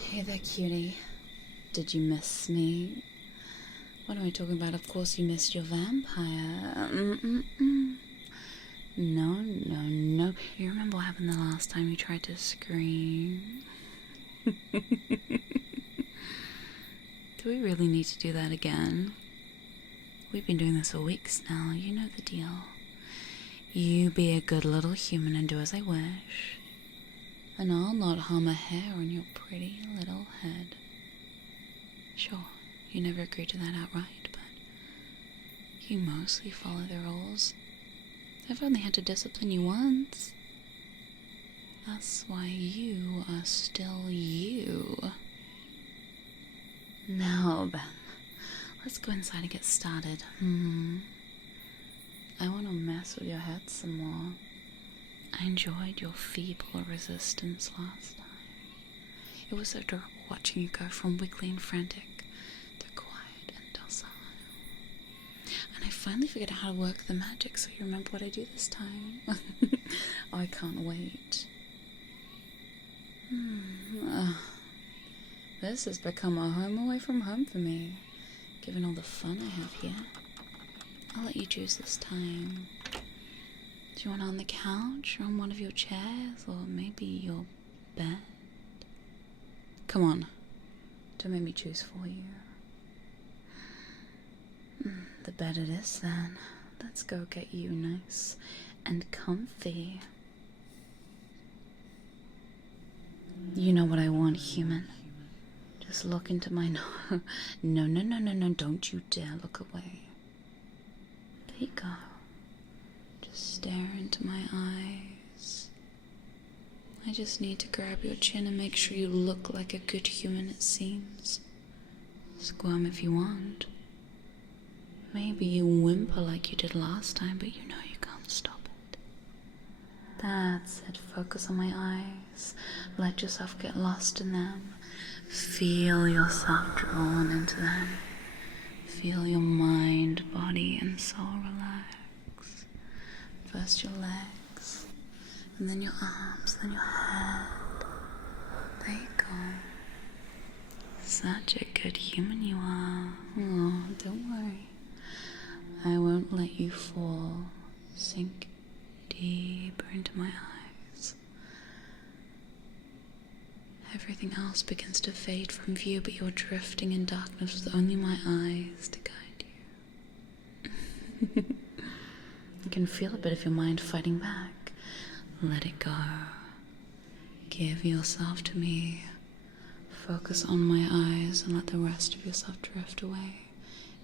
Hey there, cutie. Did you miss me? What am I talking about? Of course you missed your vampire. No. You remember what happened the last time you tried to scream? Do we really need to do that again? We've been doing this for weeks now. You know the deal. You be a good little human and do as I wish. And I'll not harm a hair on your pretty little head. Sure, you never agreed to that outright, but you mostly follow the rules. I've only had to discipline you once. That's why you are still you. Now then, let's go inside and get started. I want to mess with your head some more. I enjoyed your feeble resistance last time. It was so adorable watching you go from wiggly and frantic to quiet and docile. And I finally figured out how to work the magic, so you remember what I do this time. I can't wait. This has become a home away from home for me, given all the fun I have here. I'll let you choose this time. Do you want on the couch, or on one of your chairs, or maybe your bed? Come on, don't make me choose for you. The bed it is then. Let's go get you nice and comfy. You know what I want, human. Just look into my No, don't you dare look away. There you go. Just stare into my eyes. I just need to grab your chin and make sure you look like a good human, it seems. Squirm if you want. Maybe you whimper like you did last time, but you know you can't stop it. That's it. Focus on my eyes. Let yourself get lost in them. Feel yourself drawn into them. Feel your mind, body, and soul relax. First your legs, and then your arms, then your head. There you go. Such a good human you are. Oh, don't worry. I won't let you fall. Sink deeper into my eyes. Everything else begins to fade from view, but you're drifting in darkness with only my eyes to guide you. You can feel a bit of your mind fighting back. Let it go. Give yourself to me. Focus on my eyes and let the rest of yourself drift away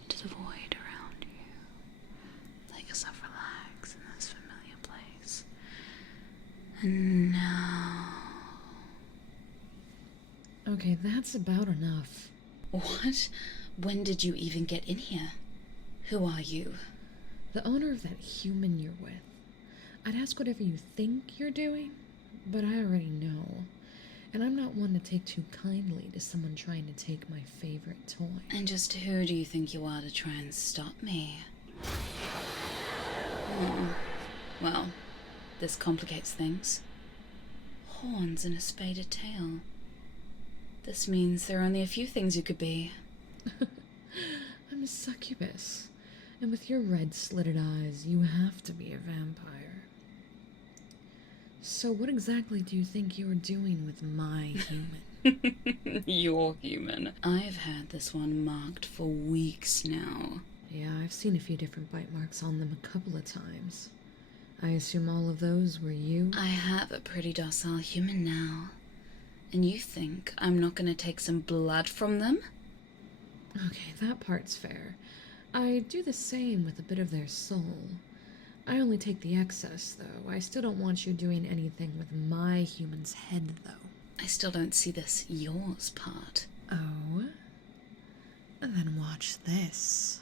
into the void around you. Let yourself relax in this familiar place. And now... Okay, that's about enough. What? When did you even get in here? Who are you? The owner of that human you're with. I'd ask whatever you think you're doing, but I already know. And I'm not one to take too kindly to someone trying to take my favorite toy. And just who do you think you are to try and stop me? Well, this complicates things. Horns and a spaded tail. This means there are only a few things you could be. I'm a succubus. And with your red slitted eyes, you have to be a vampire. So what exactly do you think you're doing with my human? Your human. I've had this one marked for weeks now. Yeah, I've seen a few different bite marks on them a couple of times. I assume all of those were you? I have a pretty docile human now. And you think I'm not going to take some blood from them? Okay, that part's fair. I do the same with a bit of their soul. I only take the excess, though. I still don't want you doing anything with my human's head, though. I still don't see this yours part. Oh? Then watch this.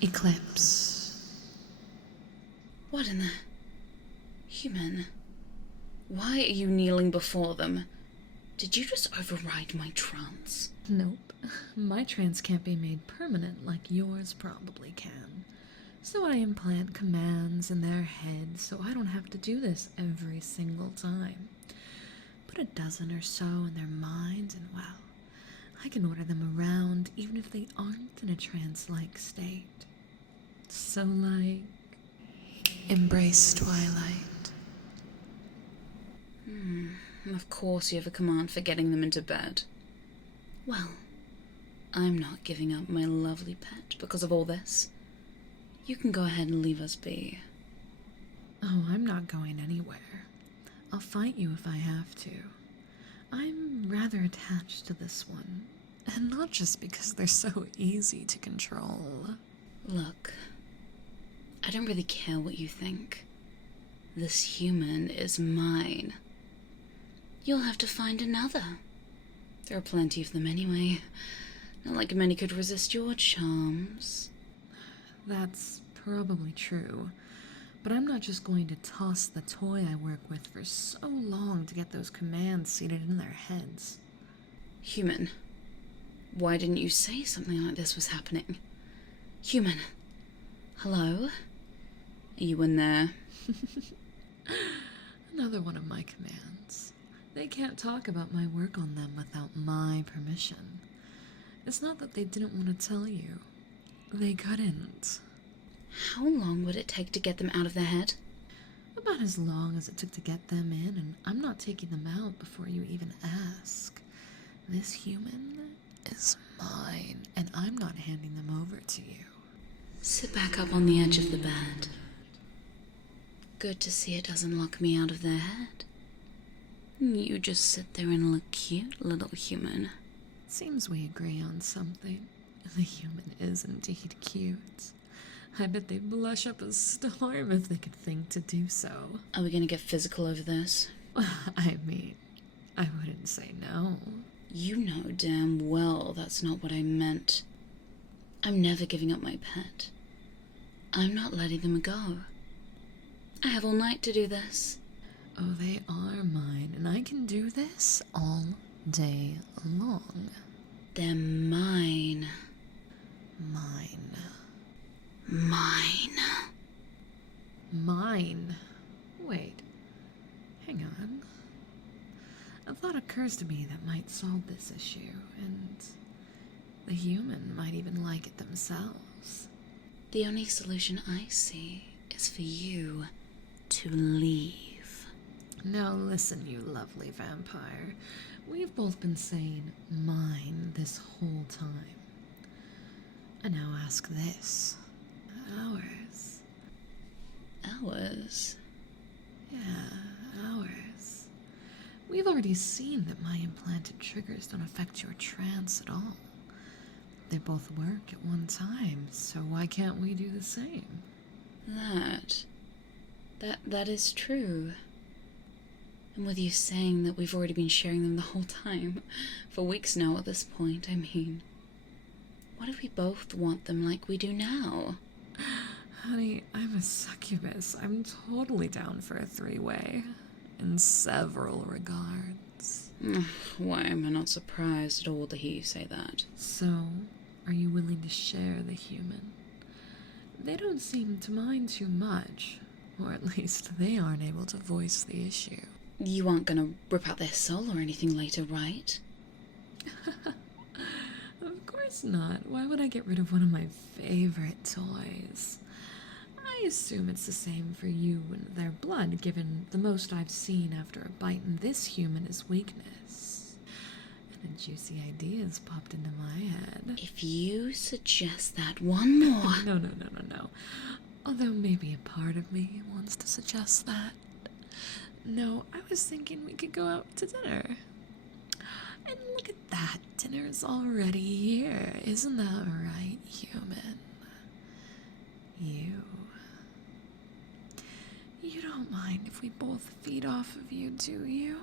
Eclipse. What in the... Human? Why are you kneeling before them? Did you just override my trance? Nope. My trance can't be made permanent like yours probably can. So I implant commands in their heads so I don't have to do this every single time. Put a dozen or so in their minds, and well, I can order them around even if they aren't in a trance-like state. So, like, embrace twilight. Of course you have a command for getting them into bed. Well, I'm not giving up my lovely pet because of all this. You can go ahead and leave us be. Oh, I'm not going anywhere. I'll fight you if I have to. I'm rather attached to this one, and not just because they're so easy to control. Look, I don't really care what you think. This human is mine. You'll have to find another. There are plenty of them anyway. Not like many could resist your charms. That's probably true, but I'm not just going to toss the toy I work with for so long to get those commands seated in their heads. Human, why didn't you say something like this was happening? Human, hello? Are you in there? Another one of my commands. They can't talk about my work on them without my permission. It's not that they didn't want to tell you. They couldn't. How long would it take to get them out of their head? About as long as it took to get them in, and I'm not taking them out before you even ask. This human is mine, and I'm not handing them over to you. Sit back up on the edge of the bed. Good to see it doesn't lock me out of their head. You just sit there and look cute, little human. Seems we agree on something. The human is indeed cute. I bet they'd blush up a storm if they could think to do so. Are we gonna get physical over this? I mean, I wouldn't say no. You know damn well that's not what I meant. I'm never giving up my pet. I'm not letting them go. I have all night to do this. Oh, they are mine, and I can do this all day long. They're mine. Mine. Mine. Mine. Wait. Hang on. A thought occurs to me that might solve this issue, and the human might even like it themselves. The only solution I see is for you to leave. Now listen, you lovely vampire. We've both been saying mine this whole time. And now ask this. Ours. Ours? Yeah, ours. We've already seen that my implanted triggers don't affect your trance at all. They both work at one time, so why can't we do the same? That is true. And with you saying that we've already been sharing them the whole time, for weeks now at this point, I mean, what if we both want them like we do now? Honey, I'm a succubus. I'm totally down for a three-way. In several regards. Why am I not surprised at all to hear you say that? So, are you willing to share the human? They don't seem to mind too much, or at least they aren't able to voice the issue. You aren't gonna rip out their soul or anything later, right? Of course not. Why would I get rid of one of my favorite toys? I assume it's the same for you and their blood, given the most I've seen after a bite in this human is weakness. And a juicy idea's popped into my head. If you suggest that one more... No. Although maybe a part of me wants to suggest that. No, I was thinking we could go out to dinner. And look at that, dinner's already here. Isn't that right, human? You don't mind if we both feed off of you, do you?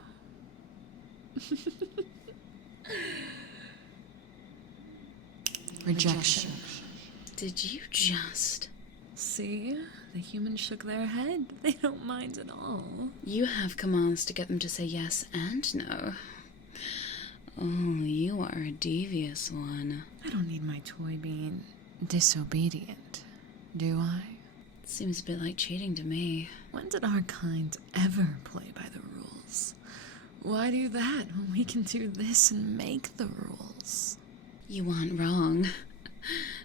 Rejection. Did you just... See? The humans shook their head. They don't mind at all. You have commands to get them to say yes and no. Oh, you are a devious one. I don't need my toy being disobedient, do I? Seems a bit like cheating to me. When did our kind ever play by the rules? Why do that when we can do this and make the rules? You aren't wrong.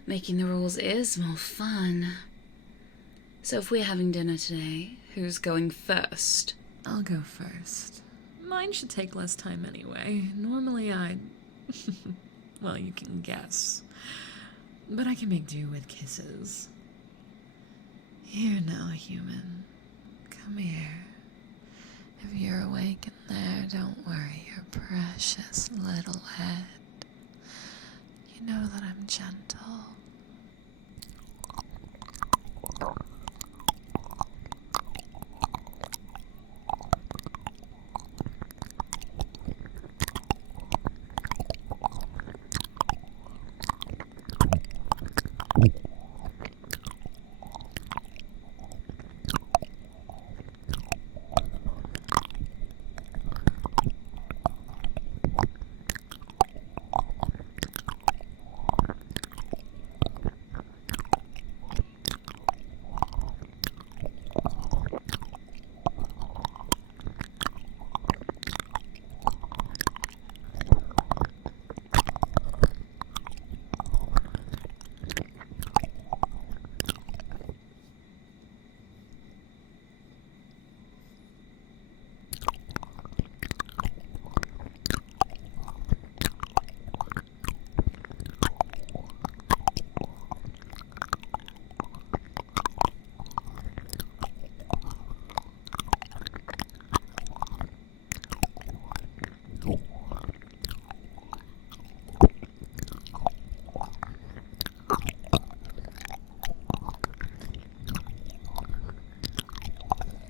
Making the rules is more fun. So if we're having dinner today, who's going first? I'll go first. Mine should take less time anyway. Normally I'd... well, you can guess. But I can make do with kisses. Here now, human. Come here. If you're awake in there, don't worry your precious little head. You know that I'm gentle.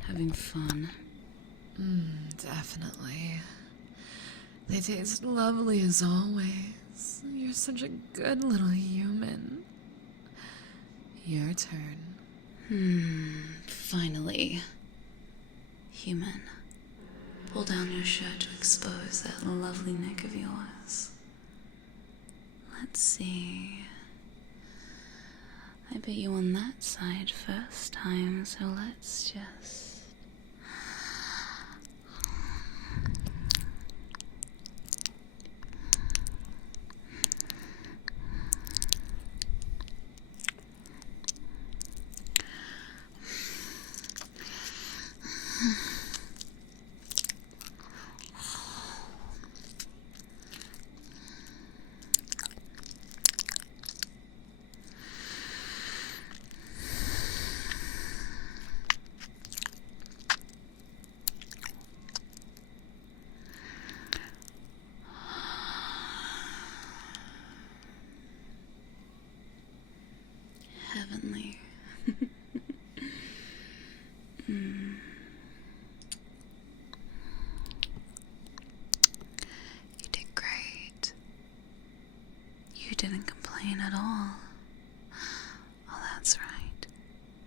Having fun. Definitely. They taste lovely as always. You're such a good little human. Your turn. Finally. Human, pull down your shirt to expose that lovely neck of yours. Let's see. I bet you on that side first time, so let's just... heavenly. You did great. You didn't complain at all. Oh, that's right.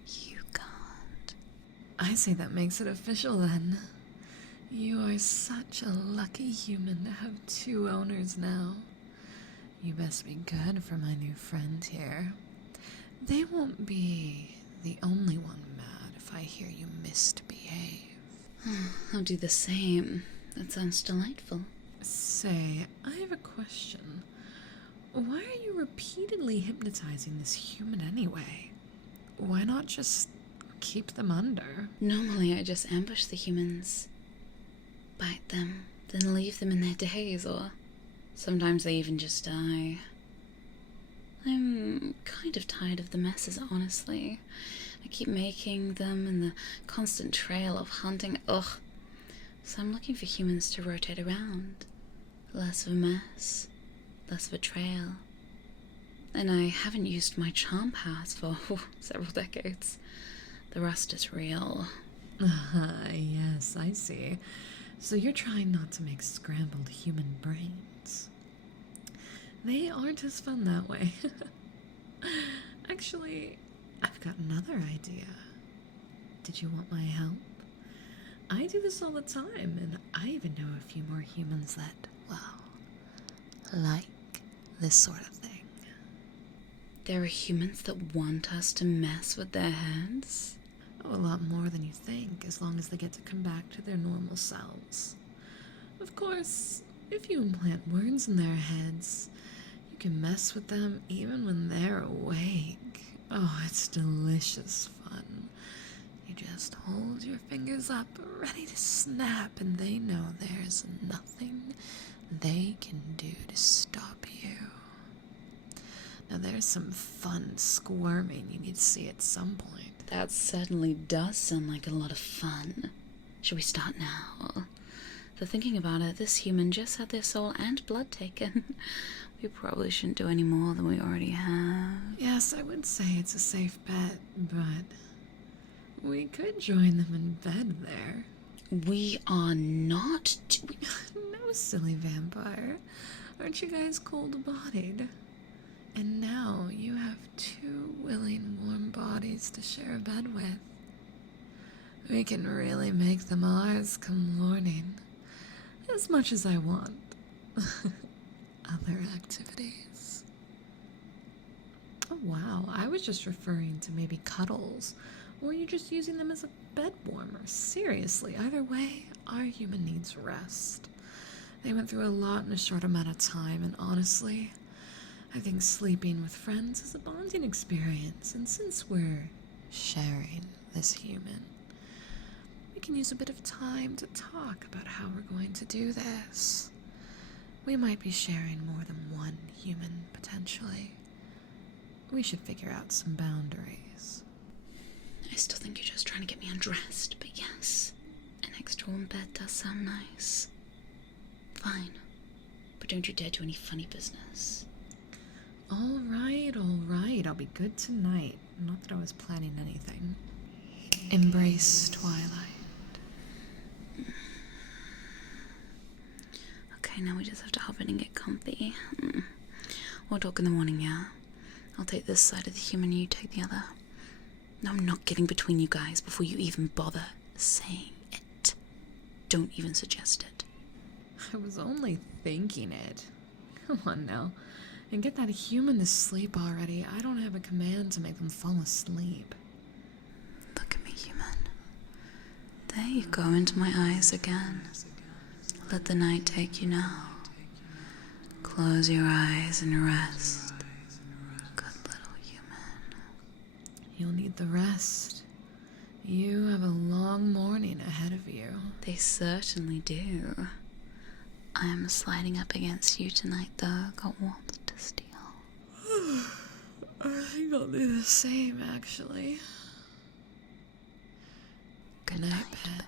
You can't. I say that makes it official then. You are such a lucky human to have two owners now. You best be good for my new friend here. They won't be the only one mad if I hear you misbehave. I'll do the same. That sounds delightful. Say, I have a question. Why are you repeatedly hypnotizing this human anyway? Why not just keep them under? Normally I just ambush the humans, bite them, then leave them in their daze, or sometimes they even just die. I'm kind of tired of the messes, honestly. I keep making them and the constant trail of hunting, ugh. So I'm looking for humans to rotate around. Less of a mess, less of a trail. And I haven't used my charm powers for several decades. The rust is real. Yes, I see. So you're trying not to make scrambled human brains. They aren't as fun that way. Actually, I've got another idea. Did you want my help? I do this all the time, and I even know a few more humans that, well, like this sort of thing. There are humans that want us to mess with their heads? Oh, a lot more than you think, as long as they get to come back to their normal selves. Of course, if you implant words in their heads, you can mess with them even when they're awake. Oh, it's delicious fun. You just hold your fingers up, ready to snap, and they know there's nothing they can do to stop you. Now there's some fun squirming you need to see at some point. That certainly does sound like a lot of fun. Shall we start now? For thinking about it, this human just had their soul and blood taken. We probably shouldn't do any more than we already have. Yes, I would say it's a safe bet, but we could join them in bed there. We are not doing... No, silly vampire. Aren't you guys cold-bodied? And now you have 2 willing, warm bodies to share a bed with. We can really make them ours come morning. As much as I want. Other activities. Oh wow, I was just referring to maybe cuddles. Or you just using them as a bed warmer. Seriously, either way, our human needs rest. They went through a lot in a short amount of time, and honestly, I think sleeping with friends is a bonding experience, and since we're sharing this human, we can use a bit of time to talk about how we're going to do this. We might be sharing more than one human, potentially. We should figure out some boundaries. I still think you're just trying to get me undressed, but yes, an extra warm bed does sound nice. Fine, but don't you dare do any funny business. All right, I'll be good tonight. Not that I was planning anything. Embrace twilight. Okay, now we just have to hop in and get comfy. We'll talk in the morning, yeah? I'll take this side of the human, you take the other. No, I'm not getting between you guys before you even bother saying it. Don't even suggest it. I was only thinking it. Come on now. And get that human to sleep already. I don't have a command to make them fall asleep. Look at me, human. There you go into my eyes again. Let the night take you now. Close your eyes and rest. Good little human. You'll need the rest. You have a long morning ahead of you. They certainly do. I am sliding up against you tonight, though. Got warmth to steal. I think I'll do the same, actually. Good night, pet.